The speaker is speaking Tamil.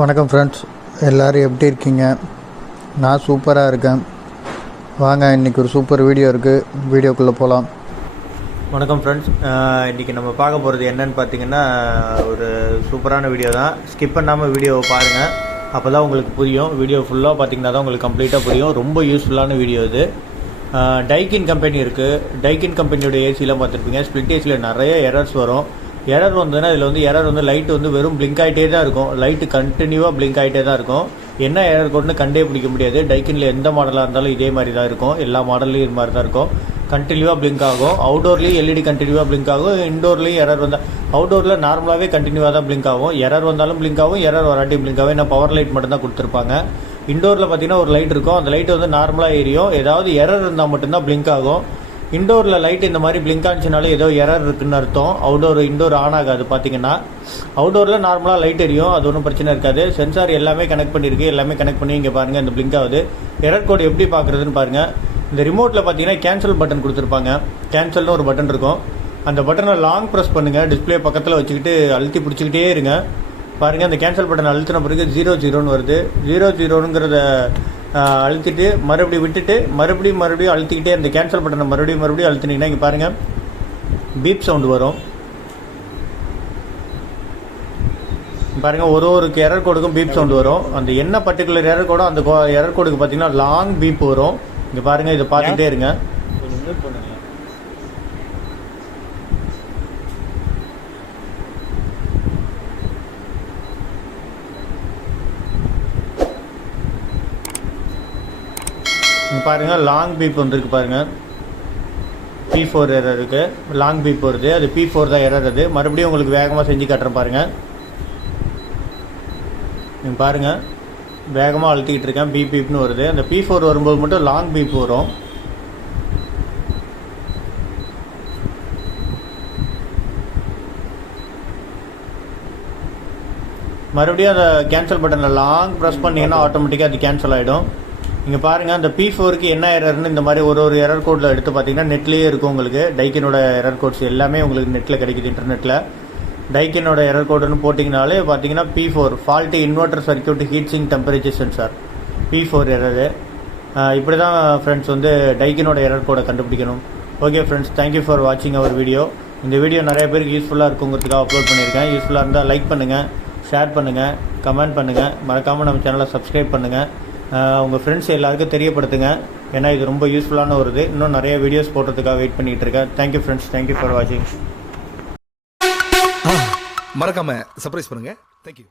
வணக்கம் ஃப்ரெண்ட்ஸ், எல்லோரும் எப்படி இருக்கீங்க? நான் சூப்பராக இருக்கேன். வாங்க, இன்றைக்கி ஒரு சூப்பர் வீடியோ இருக்குது, வீடியோக்குள்ளே போகலாம். வணக்கம் ஃப்ரெண்ட்ஸ், இன்றைக்கி நம்ம பார்க்க போகிறது என்னன்னு பார்த்தீங்கன்னா ஒரு சூப்பரான வீடியோ தான். ஸ்கிப் பண்ணாமல் வீடியோவை பாருங்கள், அப்போ தான் உங்களுக்கு புரியும். வீடியோ ஃபுல்லாக பார்த்தீங்கன்னா தான் உங்களுக்கு கம்ப்ளீட்டாக புரியும். ரொம்ப யூஸ்ஃபுல்லான வீடியோ இது. டைக்கின் கம்பெனி இருக்குது. டைக்கின் கம்பெனியோட ஏசிலாம் பார்த்துருப்பீங்க. ஸ்ப்ளிட் ஏசியில் நிறைய எரர்ஸ் வரும். எரர் வந்ததுன்னா இதில் வந்து எரர் வந்து லைட் வந்து வெறும் பிளிங்க் ஆகிட்டே தான் இருக்கும். லைட்டு கண்டினியூவாக பிளிங்க் ஆகிட்டே தான் இருக்கும். என்ன எரர் கோட்னு கண்டே பிடிக்க முடியாது. டைக்கினில் எந்த மாடலாக இருந்தாலும் இதே மாதிரி தான் இருக்கும். எல்லா மாடல்லையும் இது மாதிரி தான் இருக்கும். கண்டினியூவாக பிளிங்க் ஆகும். அவுடோர்லேயும் எல்இடி கண்டினியூவாக பிளிங்க் ஆகும். இண்டோர்லேயும் எரர் வந்தால், அவுடோரில் நார்மலாகவே கண்டினியூவாக தான் பிளிங்க் ஆகும். எரர் வந்தாலும் பிளிங்க் ஆகும், எரர் வராட்டி பிளிங்க் ஆகும். ஏன்னா பவர் லைட் மட்டும் தான் கொடுத்துருப்பாங்க. இண்டோரில் பார்த்தீங்கன்னா ஒரு லைட் இருக்கும். அந்த லைட் வந்து நார்மலாக எரியும். ஏதாவது எரர் இருந்தால் மட்டும்தான் பிளிங்க் ஆகும். இண்டோரில் லைட் இந்த மாதிரி பிளிங்க் ஆச்சுனாலே ஏதோ எரர் இருக்குன்னு அர்த்தம். இண்டோர் ஆன் ஆகாது. பார்த்தீங்கன்னா அவுடோரில் நார்மலாக லைட் எரியும், அது ஒன்றும் பிரச்சனை இருக்காது. சென்சார் எல்லாமே கனெக்ட் பண்ணியிருக்கு. எல்லாமே கனெக்ட் பண்ணி இங்கே பாருங்கள், இந்த பிளிங்க் ஆகுது. எரர் கோட் எப்படி பார்க்குறதுன்னு பாருங்கள். இந்த ரிமோட்டில் பார்த்தீங்கன்னா கேன்சல் பட்டன் கொடுத்துருப்பாங்க. கேன்சல்னு ஒரு பட்டன் இருக்கும். அந்த பட்டனை லாங் ப்ரெஸ் பண்ணுங்கள். டிஸ்பிளே பக்கத்தில் வச்சுக்கிட்டு அழுத்தி பிடிச்சிக்கிட்டே இருங்க. பாருங்கள், அந்த கேன்சல் பட்டன் அழுத்தின பிறகு 00 வருது. 00ங்கிறத அழுத்திட்டு மறுபடியும் விட்டுட்டு மறுபடியும் அழுத்திக்கிட்டே அந்த கேன்சல் பட்டனை மறுபடியும் அழுத்தினீங்கன்னா இங்கே பாருங்கள், பீப் சவுண்டு வரும். பாருங்கள், ஒரு எரர் கோடுக்கும் பீப் சவுண்டு வரும். அந்த என்ன பர்டிகுலர் எரர் கோடோ அந்த எரர் கோடுக்கு பார்த்தீங்கன்னா லாங் பீப் வரும். இங்கே பாருங்கள், இதை பார்த்துக்கிட்டே இருங்க. பாருங்கள், லாங் பீப் வந்துருக்கு. பாருங்கள், P4 எரர் இருக்குது. லாங் பீப் வருது. அது P4 தான் எரர். அது மறுபடியும் உங்களுக்கு வேகமாக செஞ்சு காட்டுறேன். பாருங்கள், நீங்கள் பாருங்கள், வேகமாக அழுத்திக்கிட்டு இருக்கேன். பீப்னு வருது. அந்த P4 வரும்போது மட்டும் லாங் பீப் வரும். மறுபடியும் அந்த கேன்சல் பட்டனில் லாங் ப்ரெஸ் பண்ணிங்கன்னா ஆட்டோமேட்டிக்காக அது கேன்சல் ஆகிடும். இங்கே பாருங்கள், அந்த P4க்கு என்ன எரர்னு இந்த மாதிரி ஒரு எரர் கோடில் எடுத்து பார்த்தீங்கன்னா நெட்லேயே இருக்கும். உங்களுக்கு டைக்கினோட எரர் கோட்ஸ் எல்லாமே உங்களுக்கு நெட்டில் கிடைக்குது, இன்டர்நெட்டில். டைக்கினோட எரர் கோடுன்னு போட்டிங்கனாலே பார்த்தீங்கன்னா P4 faulty inverter circuit heat sink temperature sensor, P4 error. இப்படி தான் ஃப்ரெண்ட்ஸ் வந்து டைக்கினோட எரர் கோடை கண்டுபிடிக்கணும். ஓகே ஃப்ரெண்ட்ஸ், தேங்க்யூ ஃபார் வாட்சிங் அவர் வீடியோ. இந்த வீடியோ நிறைய பேருக்கு யூஸ்ஃபுல்லாக இருக்குங்கிறதுக்காக அப்லோட் பண்ணியிருக்கேன். யூஸ்ஃபுல்லாக இருந்தால் லைக் பண்ணுங்கள், ஷேர் பண்ணுங்கள், கமெண்ட் பண்ணுங்கள். மறக்காமல் நம்ம சேனலை சப்ஸ்கிரைப் பண்ணுங்கள். உங்கள் ஃப்ரெண்ட்ஸ் எல்லாருக்கும் தெரியப்படுத்துங்க. ஏன்னா இது ரொம்ப யூஸ்ஃபுல்லான ஒரு இது. இன்னும் நிறைய வீடியோஸ் போடுறதுக்காக வெயிட் பண்ணிகிட்டு இருக்கேன். தேங்க்யூ ஃப்ரெண்ட்ஸ், தேங்க்யூ ஃபார் வாட்சிங். மறக்காமல் சர்ப்ரைஸ் பண்ணுங்கள். தேங்க்யூ.